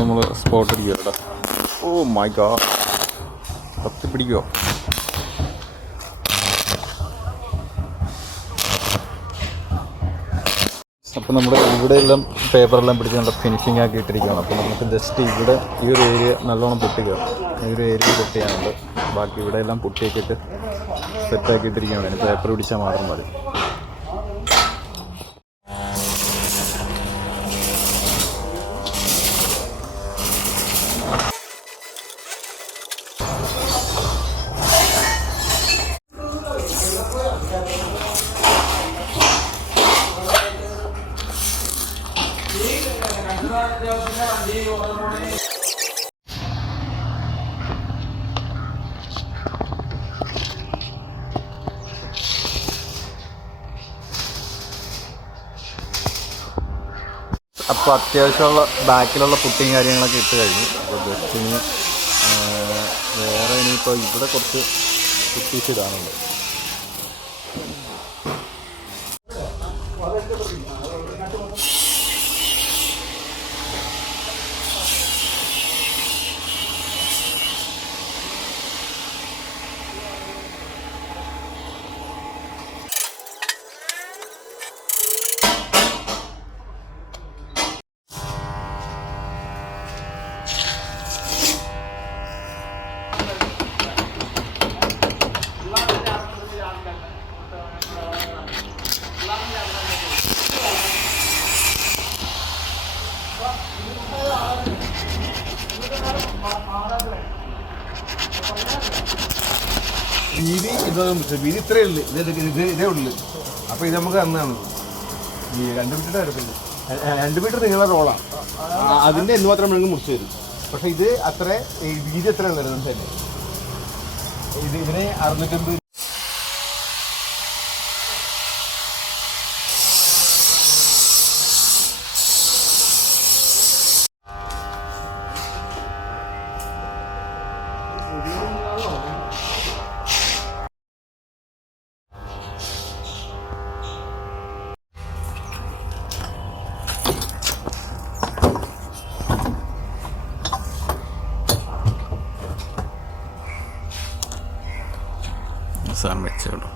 നമ്മൾ സ്പോട്ട് അടിക്കുക. Oh my God, കത്തി പിടിക്കുമോ? അപ്പോൾ നമ്മുടെ ഇവിടെ എല്ലാം പേപ്പറെല്ലാം പിടിച്ച് നല്ല ഫിനിഷിംഗ് ആക്കി ഇട്ടിരിക്കുകയാണ്. അപ്പോൾ നമുക്ക് ജസ്റ്റ് ഇവിടെ ഈ ഒരു ഏരിയ നല്ലോണം പൊട്ടിക്കുക. ഈ ഒരു ഏരിയ പൊട്ടിയാണുണ്ട്. ബാക്കി ഇവിടെ എല്ലാം പൊട്ടിയൊക്കെ സെറ്റാക്കി ഇട്ടിരിക്കുകയാണ്. അതിന് പേപ്പർ പിടിച്ചാൽ മാത്രം മതി. അപ്പോൾ അത്യാവശ്യമുള്ള ബാക്കിലുള്ള പുട്ടിയും കാര്യങ്ങളൊക്കെ ഇട്ട് കഴിഞ്ഞു. അപ്പോൾ ജസ്റ്റ് ഇനി വേറെ ഇനിയിപ്പോൾ ഇവിടെ കുറച്ച് പുട്ടീസ് ഇടാനുണ്ട്. വീതി വീതി ഇത്രയേ ഉള്ളൂ, ഇതേ ഉള്ളു. അപ്പോൾ ഇത് നമുക്ക് തന്നാണ് ഈ 2 മീറ്റർ അടുപ്പില്ല. 2 മീറ്റർ നിങ്ങളുടെ റോളാണ്, അതിൻ്റെ എന്ന് മാത്രം നമുക്ക് മുറിച്ച് തരും. പക്ഷേ ഇത് അത്ര വീതി എത്ര ഉള്ളത് തന്നെ. ഇതിന് 650. സാധനം വെച്ചോളൂ.